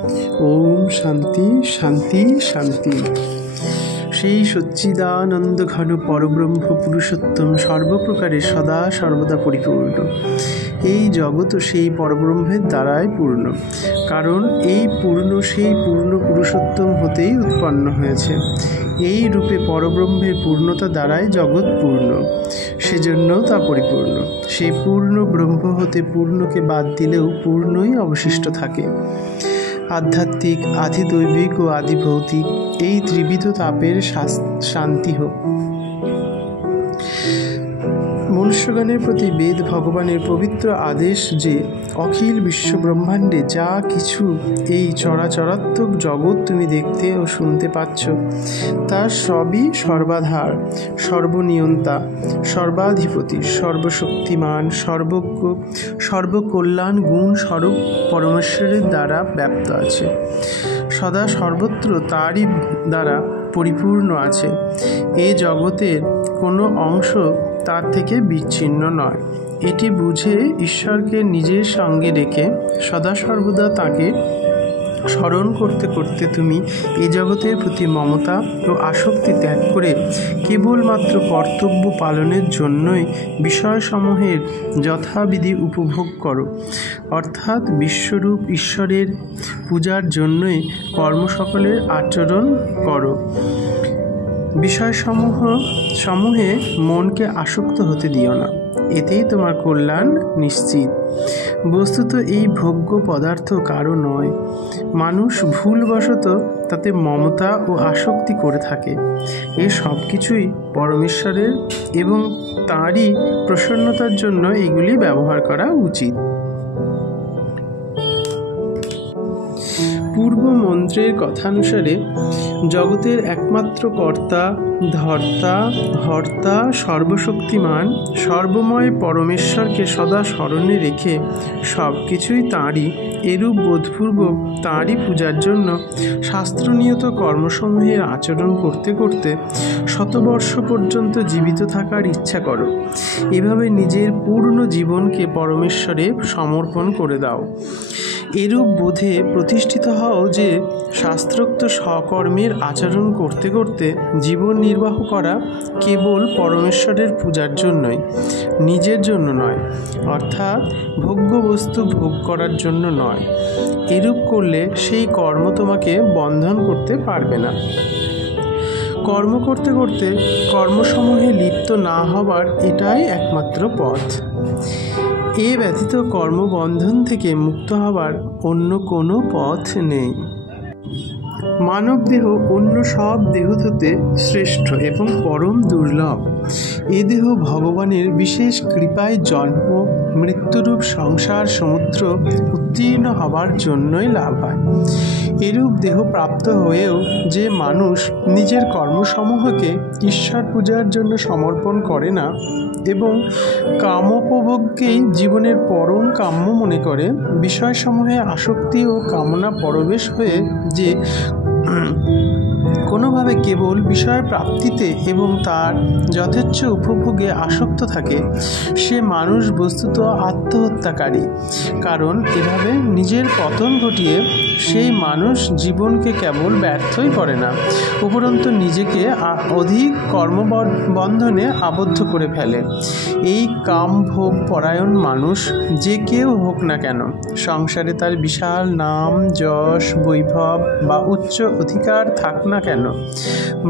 ওম শান্তি শান্তি শান্তি। সেই সচ্চিদানন্দ ঘন পরব্রহ্ম পুরুষোত্তম সর্বপ্রকারে সদা সর্বদা পরিপূর্ণ এই জগৎ সেই পরব্রহ্মের দ্বারাই পূর্ণ, কারণ এই পূর্ণ সেই পূর্ণ পুরুষোত্তম হতেই উৎপন্ন হয়েছে। এই রূপে পরব্রহ্মের পূর্ণতা দ্বারাই জগৎ পূর্ণ, সেজন্য তা পরিপূর্ণ। সেই পূর্ণ ব্রহ্ম হতে পূর্ণকে বাদ দিলেও পূর্ণই অবশিষ্ট থাকে। আধ্যাত্মিক, আধিদৈবিক ও আধিভৌতিক এই ত্রিবিধ তাপের শান্তি হোক। মনুষ্যগণের প্রতি বেদ ভগবানের পবিত্র আদেশ যে অখিল বিশ্ব ব্রহ্মাণ্ডে যা কিছু এই চরাচরাত্মক জগৎ তুমি দেখতে ও শুনতে পাচ্ছ, তা সবই সর্বাধার, সর্বনিয়ন্তা, সর্বাধিপতি, সর্বশক্তিমান, সর্বজ্ঞ, সর্বকল্যাণ গুণ স্বরূপ পরমেশ্বরের দ্বারা ব্যাপ্ত আছে, সদা সর্বত্র তারই দ্বারা পরিপূর্ণ আছে। এ জগতের কোনো অংশ তার থেকে বিচ্ছিন্ন নয়। এটি বুঝে ঈশ্বরকে নিজের সঙ্গে রেখে সদা সর্বদা তাকে স্মরণ করতে করতে তুমি এ জগতের প্রতি মমতা ও আসক্তি ত্যাগ করে কেবলমাত্র কর্তব্য পালনের জন্যই বিষয়সমূহের যথাবিধি উপভোগ করো, অর্থাৎ বিশ্বরূপ ঈশ্বরের পূজার জন্যই কর্ম সকলের আচরণ করো। বিষয়সমূহে মনকে আসক্ত হতে দিও না, এতেই তোমার কল্যাণ নিশ্চিত। বস্তুত এই ভোগ্য পদার্থ কারো নয়, মানুষ ভুলবশত তাতে মমতা ও আসক্তি করে থাকে। এ সব কিছুই পরমেশ্বরের এবং তাঁরই প্রসন্নতার জন্য এগুলি ব্যবহার করা উচিত। পূর্ব মন্ত্রের কথানুসারে জগতের একমাত্র কর্তা, ধর্তা, হর্তা, সর্বশক্তিমান, সর্বময় পরমেশ্বরকে সদা স্মরণে রেখে সব কিছুই তাঁরই, এরূপ বোধপূর্বক তাঁরই পূজার জন্য শাস্ত্রনিয়ত কর্মসমূহের আচরণ করতে করতে শতবর্ষ পর্যন্ত জীবিত থাকার ইচ্ছা করো। এভাবে নিজের পূর্ণ জীবনকে পরমেশ্বরে সমর্পণ করে দাও। এরূপ বোধে প্রতিষ্ঠিত হও যে শাস্ত্রোক্ত সকর্মের আচরণ করতে করতে জীবন নির্বাহ করা কেবল পরমেশ্বরের পূজার জন্যই, নিজের জন্য নয়, অর্থাৎ ভোগ্য বস্তু ভোগ করার জন্য নয়। এরূপ করলে সেই কর্ম তোমাকে বন্ধন করতে পারবে না। কর্ম করতে করতে কর্মসমূহে লিপ্ত না হবার এটাই একমাত্র পথ। এ ব্যতীত কর্মবন্ধন থেকে মুক্ত হবার অন্য কোনো পথ নেই। মানব দেহ অন্য সব দেহ হতে শ্রেষ্ঠ এবং পরম দুর্লভ। এ দেহ ভগবানের বিশেষ কৃপায় জন্ম মৃত্যুরূপ সংসার সমুদ্র উত্তীর্ণ হবার জন্যই লাভ হয়। এরূপ দেহ প্রাপ্ত হয়েও যে মানুষ নিজের কর্মসমূহকে ঈশ্বর পূজার জন্য সমর্পণ করে না এবং কামোপভোগকেই জীবনের পরম কাম্য মনে করে, বিষয়সমূহে আসক্তি ও কামনা পরবেশ হয়ে যে কোনোভাবে কেবল বিষয় প্রাপ্তিতে এবং তার যথেচ্ছ উপভোগে আসক্ত থাকে, সে মানুষ বস্তুত আত্মহত্যাকারী। কারণ এভাবে নিজের পতন ঘটিয়ে সেই মানুষ জীবনকে কেবল ব্যর্থই করে না, উপরন্তু নিজেকে অধিক কর্মবন্ধনে আবদ্ধ করে ফেলে। এই কাম ভোগ পরায়ণ মানুষ যে কেউ হোক না কেন, সংসারে তার বিশাল নাম যশ বৈভব বা উচ্চ অধিকার থাক না কেন,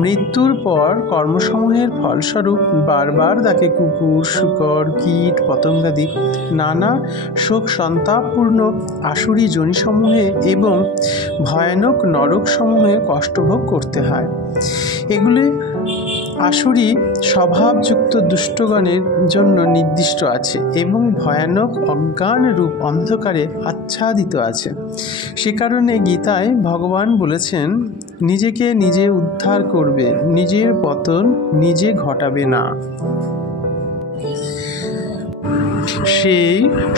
মৃত্যুর পর কর্মসমূহের ফলস্বরূপ বারবার তাকে কুকুর, শূকর, কীট, পতঙ্গাদি নানা শোক সন্তাপপূর্ণ আসুরি যোনিসমূহে এবং ভয়ানক নরকসমূহে কষ্টভোগ করতে হয়। এগুলি আসুরি স্বভাবযুক্ত দুষ্টগণের জন্য নির্দিষ্ট আছে এবং ভয়ানক অজ্ঞান রূপ অন্ধকারে আচ্ছাদিত আছে। সে কারণে গীতায় ভগবান বলেছেন, নিজেকে নিজে উদ্ধার করবে, নিজের পতন নিজে ঘটাবে না। সেই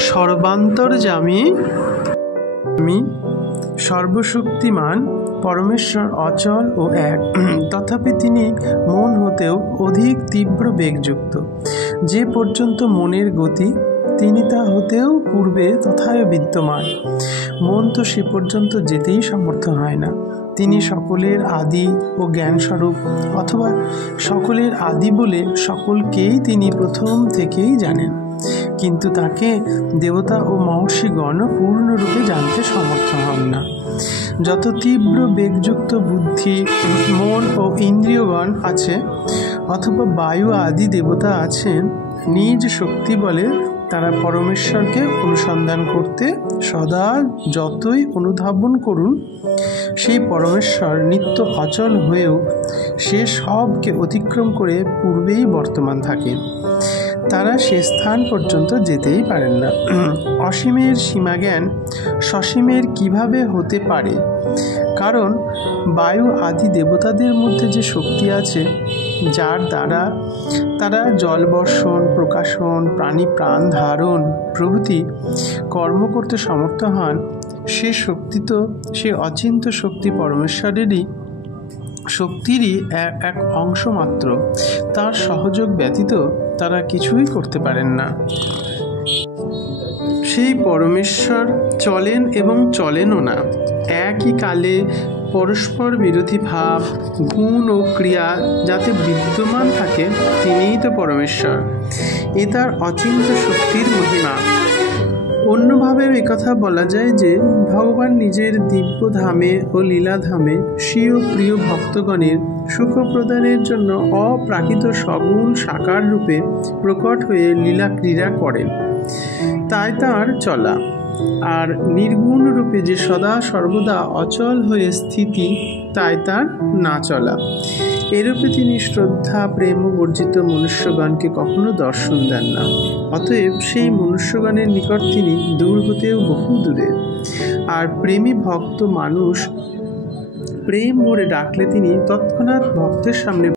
সর্বান্তর্যামী সর্বশক্তিমান পরমেশ্বর অচল ও এক, তথাপি তিনি মন হতেও অধিক তীব্র বেগযুক্ত। যে পর্যন্ত মনের গতি তিনি তা হতেও পূর্বে তথায় বিদ্যমান। মন তো সে পর্যন্ত যেতেই সমর্থ হয় না। তিনি সকলের আদি ও জ্ঞানস্বরূপ, অথবা সকলের আদি বলে সকলকেই তিনি প্রথম থেকেই জানেন, কিন্তু তাকে দেবতা ও মহর্ষিগণ পূর্ণরূপে জানতে সমর্থ হন না। যত তীব্র বেগযুক্ত বুদ্ধি, মন ও ইন্দ্রিয়গণ আছে, অথবা বায়ু আদি দেবতা আছেন, নিজ শক্তি বলে তারা পরমেশ্বরকে অনুসন্ধান করতে সদা যতই অনুধাবন করুন, সেই পরমেশ্বর নিত্য অচল হয়েও সে সবকে অতিক্রম করে পূর্বেই বর্তমান থাকেন। তারা সে স্থান পর্যন্ত যেতেই পারেন না। অসীমের সীমাজ্ঞান সসীমের কিভাবে হতে পারে? কারণ বায়ু আদি দেবতাদের মধ্যে যে শক্তি আছে, যার দ্বারা তারা জলবর্ষণ, প্রকাশন, প্রাণী প্রাণ ধারণ প্রভৃতি কর্ম করতে সমর্থ হন, সে শক্তি তো সে অচিন্ত শক্তি পরমেশ্বরেরই শক্তিরই এক অংশ মাত্র। তার সহযোগ ব্যতীত তারা কিছুই করতে পারেন না। সেই পরমেশ্বর চলেন এবং চলেনও না। একই কালে পরস্পর বিরোধী ভাব, গুণ ও ক্রিয়া যাতে বিদ্যমান থাকে, তিনিই তো পরমেশ্বর। এ তার অচিন্ত শক্তির মহিমা। অন্যভাবে একথা বলা যায় যে, ভগবান নিজের দিব্যধামে ও লীলাধামে স্বীয় প্রিয় ভক্তগণের সুখ প্রদানের জন্য অপ্রাকৃত সগুণ সাকার রূপে প্রকট হয়ে লীলা ক্রীড়া করেন, তাই তাঁর চলা। আর নির্গুণ রূপে যে সদা সর্বদা অচল হয়ে স্থিতি, তাই তার না চলা। এরূপে তিনি শ্রদ্ধা প্রেম বর্জিত মনুষ্যগণকে কখনো দর্শন দেন না। অতএব সেই মনুষ্যগণের নিকট তিনি দূর হতেও বহু দূরে। আর প্রেমী ভক্ত মানুষ প্রেম ভরে ডাকলে তিনি তৎক্ষণাৎ ভক্তের সামনে